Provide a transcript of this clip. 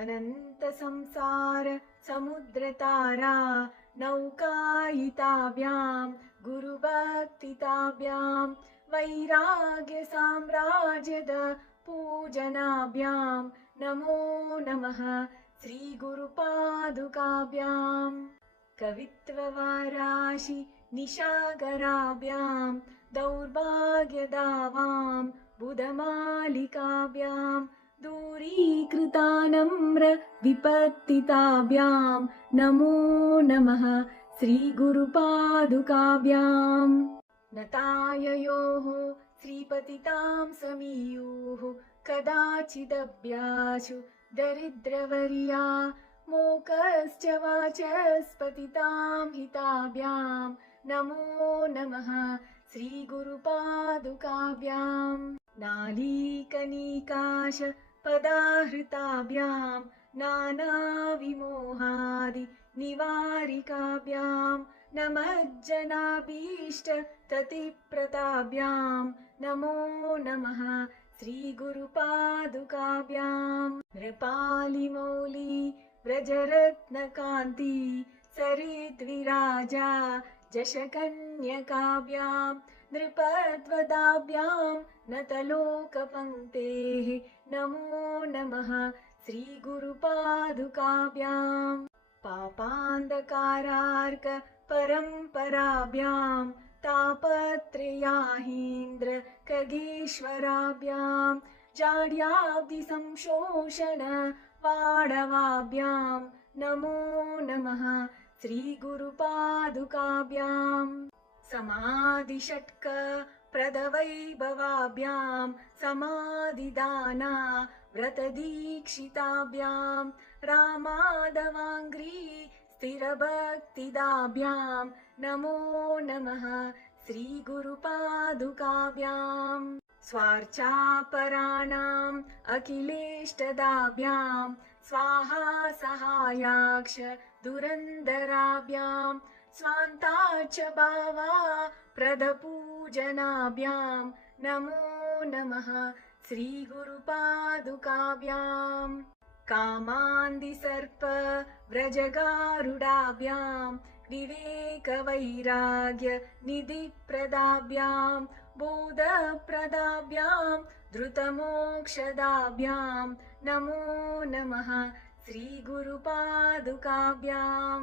अनन्तसंसार समुद्रतारा नौकायिताभ्यां गुरुभक्तिताभ्यां वैराग्यसाम्राज्यद पूजनाभ्यां नमो नमः श्रीगुरुपादुकाभ्यां कवित्ववाराशि निशाकराभ्यां दौर्भाग्यदावां बुधमालिकाभ्यां दूरीकृतानम्र विपत्तिताभ्यां नमो नमः श्रीगुरुपादुकाभ्यां नताययोः श्रीपतितां समीयुः कदाचिदभ्याशु दरिद्रवर्या मोकश्च वाचस्पतितां हिताभ्यां नमो नमः श्रीगुरुपादुकाभ्यां नालीकनिकाश पदाहृताभ्यां नानाविमोहादि निवारिकाभ्यां नमज्जनाभीष्ट ततिप्रताभ्यां नमो नमः श्रीगुरुपादुकाभ्यां नृपालिमौली व्रजरत्नकान्ति सरिद्विराजा जशकन्यकाभ्यां नृपत्वदाभ्यां नतलोकपङ्क्तेः नमो नमः श्रीगुरुपादुकाभ्यां पापान्धकारार्क परम्पराभ्यां तापत्रयाहीन्द्र खगेश्वराभ्यां जाड्याब्धिसंशोषण वाडवाभ्यां नमो नमः श्रीगुरुपादुकाभ्यां समाधिषट्क प्रदवैभवाभ्यां समाधिदाना व्रतदीक्षिताभ्यां रामादवाङ्घ्री स्थिरभक्तिदाभ्यां नमो नमः श्रीगुरुपादुकाभ्यां स्वार्चापराणाम् अखिलेष्टदाभ्यां स्वाहा सहायाक्ष दुरन्दराभ्यां स्वान्ताच भावा प्रदपूजनाभ्यां नमो नमः श्रीगुरुपादुकाभ्यां कामान्धिसर्प व्रजगारुडाभ्यां विवेकवैराग्य निधिप्रदाभ्यां बोधप्रदाभ्यां धृतमोक्षदाभ्यां नमो नमः श्रीगुरुपादुकाभ्यां